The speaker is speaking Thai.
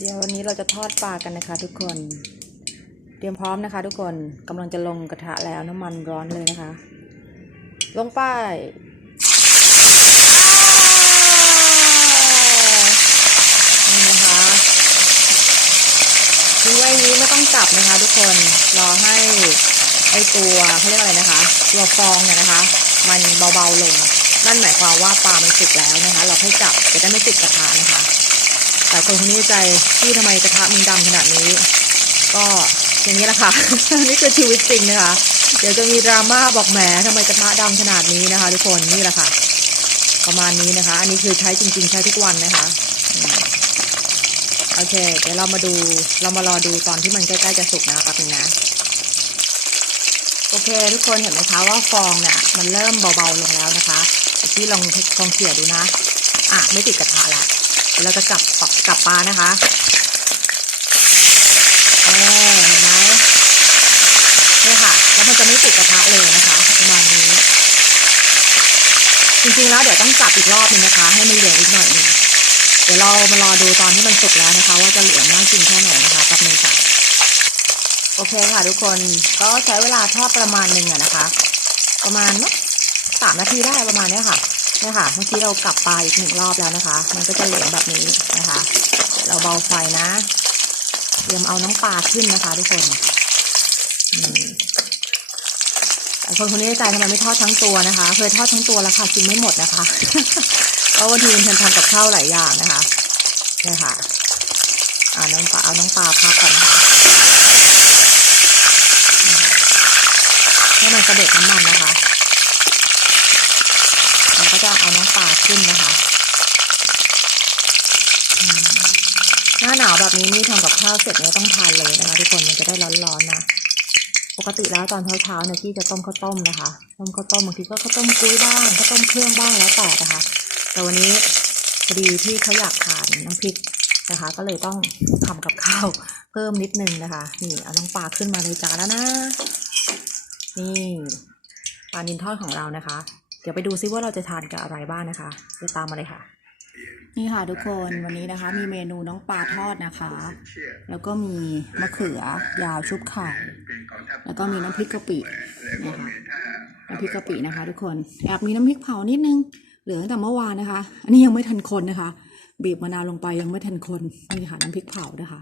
เดี๋ยววันนี้เราจะทอดปลากันนะคะ ทุกคน เตรียมพร้อมนะคะ ทุกคนกำลังจะลงกระทะแล้วน้ำมันร้อนเลยนะคะ ลงไปนี่นะคะทิ้งไว้อย่างนี้ไม่ต้องจับนะคะ ทุกคนรอให้ไอตัวเขาเรียกอะไรนะคะ ตัวฟองเนี่ยนะคะ มันเบาๆลง นั่นหมายความว่าปลามันสุกแล้วนะคะ เราให้จับจะได้ไม่ติดกระทะนะคะ หลายคนคงนี้ใจที่ทำไมกระทะมึงดำขนาดนี้ ก็อย่างนี้แหละค่ะ นี่คือชีวิตจริงนะคะ เดี๋ยวจะมีดราม่าบอกแหมทำไมกระทะดำขนาดนี้นะคะ ทุกคนนี่แหละค่ะ ประมาณนี้นะคะ อันนี้คือใช้จริง ๆ ใช้ทุกวันนะคะโอเค เดี๋ยวเรามาดูเรามารอดูตอนที่มันใกล้ๆจะสุกนะแป๊บนึงนะโอเค ทุกคนเห็นไหมคะว่าฟองเนี่ยมันเริ่มเบาๆลงแล้วนะคะเดี๋ยวพี่ลองลองเขี่ยดูนะ อะไม่ติดกระทะละ เราจะกลับปอกกลับปลานะคะเออเห็นไหมเนี่ยค่ะ แล้วมันจะไม่ติดกระทะเลยนะคะประมาณนี้ จริงๆแล้วเดี๋ยวต้องจับอีกรอบนึงนะคะ ให้มันเหลืองอีกหน่อยหนึงเดี๋ยวเรามารอดูตอนที่มันสุกแล้วนะคะ ว่าจะเหลืองน่ากินแค่ไหนนะคะแป๊บนึงค่ะโอเคค่ะทุกคนก็ใช้เวลาทอดประมาณหนึ่งอะนะคะ ประมาณเนอะสามนาทีได้ประมาณเนี้ยค่ะ เนี่ยค่ะเมื่อกี้เรากลับปลาอีกหนึ่งรอบแล้วนะคะ มันก็จะเหลืองแบบนี้นะคะ เราเบาไฟนะเตรียมเอาน้ำปลาขึ้นนะคะทุกคนหลายคนคนนี้ใจทำไมไม่ทอดทั้งตัวนะคะ เคยทอดทั้งตัวแล้วค่ะกินไม่หมดนะคะเพราะวันทีมันทำกับข้าวหลายอย่างนะคะเนี่ยค่ะเอาน้ำปลาเอาน้ำปลาพักก่อนนะคะให้มันกระเด็ดน้ำมันนะคะ เราก็จะเอาน้ำปลาขึ้นนะคะหน้าหนาวแบบนี้นี่ทำกับข้าวเสร็จเนี่ยต้องทานเลยนะคะทุกคนมันจะได้ร้อนๆนะปกติแล้วตอนเช้าๆเนี่ยพี่จะต้มข้าวต้มนะคะ ต้มข้าวต้มบางทีก็ข้าวต้มกุ้ยบ้างข้าวต้มเครื่องบ้างแล้วแต่นะคะ แต่วันนี้พอดีที่เขาอยากทานน้ำพริกนะคะ ก็เลยต้องทำกับข้าวเพิ่มนิดนึงนะคะ นี่เอาน้ำปลาขึ้นมาเลยจ้าแล้วนะ นี่ปลานินทอดของเรานะคะ ดี๋ยวไปดูซิว่าเราจะทานกับอะไรบ้างนะคะเดี๋ยวตามมาเลยค่ะ นี่ค่ะทุกคนวันนี้นะคะ มีเมนูน้องปลาทอดนะคะ แล้วก็มีมะเขือยาวชุบไข่แล้วก็มีน้ำพริกกะปินะคะน้ำพริกกะปินะคะ ทุกคนแอบมีน้ำพริกเผานิดนึงเหลือตั้งแต่เมื่อวานนะคะ อันนี้ยังไม่ทันคนนะคะ บีบมะนาวลงไปยังไม่ทันคนนี่ค่ะน้ำพริกเผานะคะ